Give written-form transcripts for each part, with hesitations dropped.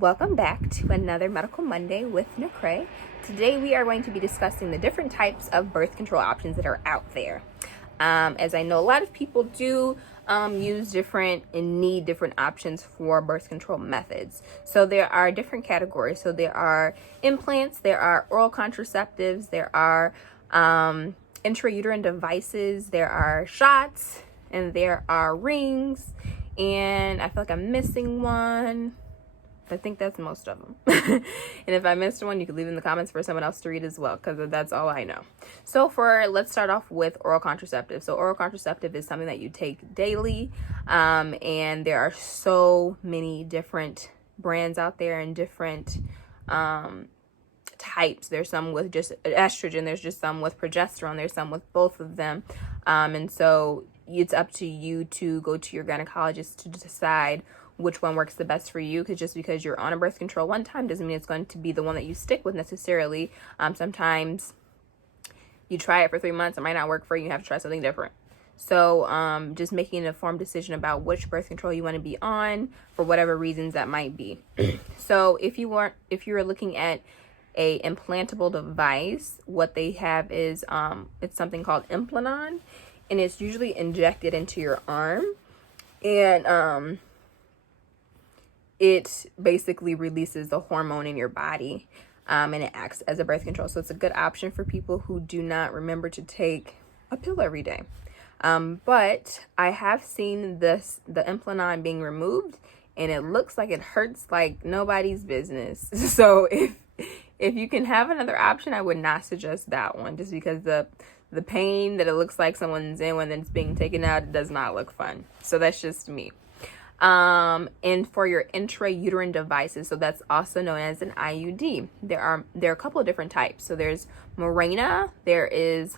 Welcome back to another Medical Monday with Crai. Today we are going to be discussing the different types of birth control options that are out there. As I know, a lot of people do use different and need different options for birth control methods. So there are different categories. So there are implants, there are oral contraceptives, there are intrauterine devices, there are shots, and there are rings. And I feel like I'm missing one. I think that's most of them. And if I missed one, you can leave in the comments for someone else to read as well, because that's all I know. So let's start off with oral contraceptive. So oral contraceptive is something that you take daily, and there are so many different brands out there and different types. There's some with just estrogen, there's just some with progesterone, there's some with both of them, and so it's up to you to go to your gynecologist to decide which one works the best for you, because just because you're on a birth control one time doesn't mean it's going to be the one that you stick with necessarily. Sometimes you try it for 3 months, it might not work for you, you have to try something different. So just making an informed decision about which birth control you want to be on for whatever reasons that might be. So if you're looking at a implantable device, what they have is it's something called Implanon, and it's usually injected into your arm, and it basically releases the hormone in your body, and it acts as a birth control. So it's a good option for people who do not remember to take a pill every day. But I have seen the Implanon being removed, and it looks like it hurts like nobody's business. So if you can have another option, I would not suggest that one, just because the pain that it looks like someone's in when it's being taken out, it does not look fun. So that's just me. And for your intrauterine devices, so that's also known as an IUD. There are a couple of different types. So there's Mirena, there is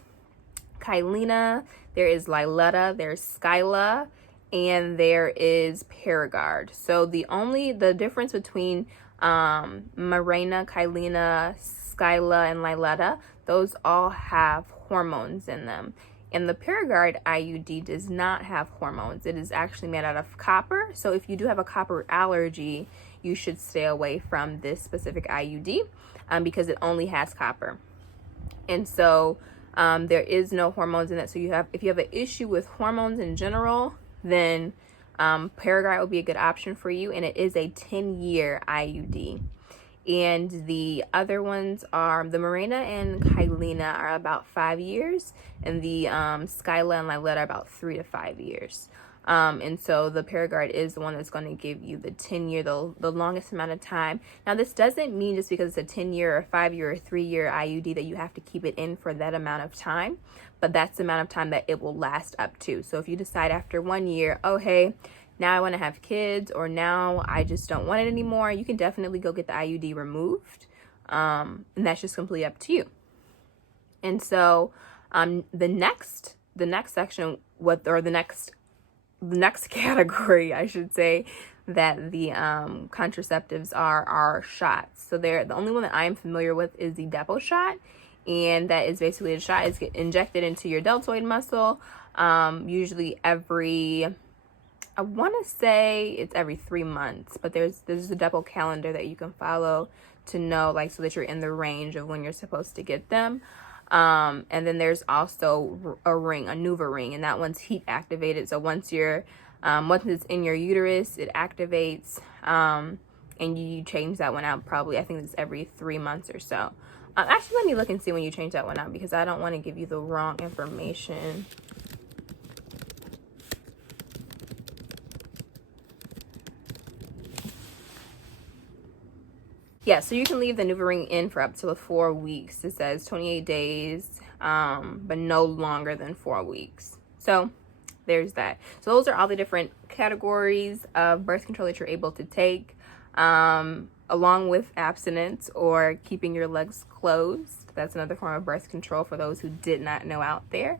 Kyleena, there is Liletta, there's Skyla, and there is Paragard. So the difference between Mirena, Kyleena, Skyla, and Liletta, those all have hormones in them. And the Paragard IUD does not have hormones. It is actually made out of copper. So if you do have a copper allergy, you should stay away from this specific IUD because it only has copper. And so there is no hormones in it. So if you have an issue with hormones in general, then Paragard will be a good option for you. And it is a 10-year IUD. And the other ones are the Mirena and Kyleena are about 5 years, and the Skyla and Liletta are about 3 to 5 years. And so the Paragard is the one that's going to give you the 10-year, the longest amount of time. Now, this doesn't mean just because it's a 10-year or 5-year or 3-year IUD that you have to keep it in for that amount of time, but that's the amount of time that it will last up to. So if you decide after 1 year, oh, hey, now I want to have kids, or now I just don't want it anymore, you can definitely go get the IUD removed. And that's just completely up to you. And so the next section, the next category, I should say, that the contraceptives are shots. So the only one that I am familiar with is the Depo Shot, and that is basically a shot. It's injected into your deltoid muscle, usually I want to say it's every 3 months, but there's a Depo calendar that you can follow to know, like, so that you're in the range of when you're supposed to get them. And then there's also a ring, a Nuvaring, and that one's heat activated. So once it's in your uterus, it activates, and you change that one out probably, I think it's every 3 months or so. Actually, let me look and see when you change that one out, because I don't want to give you the wrong information. Yeah, so you can leave the Nuvaring in for up to 4 weeks. It says 28 days, but no longer than 4 weeks. So there's that. So those are all the different categories of birth control that you're able to take, along with abstinence or keeping your legs closed. That's another form of birth control for those who did not know out there.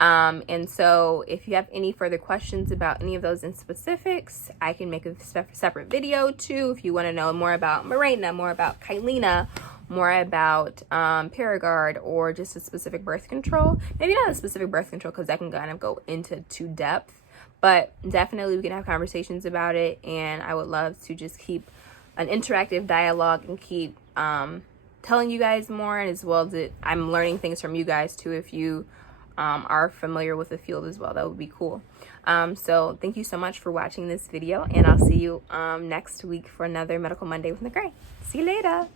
And so if you have any further questions about any of those in specifics, I can make a separate video too. If you want to know more about Mirena, more about Kyleena, more about Paragard, or just a specific birth control. Maybe not a specific birth control, because that can kind of go into too depth, but definitely we can have conversations about it, and I would love to just keep an interactive dialogue and keep telling you guys more, and as well as I'm learning things from you guys too. If you are familiar with the field as well, that would be cool. So thank you so much for watching this video, and I'll see you next week for another Medical Monday with Crai. See you later.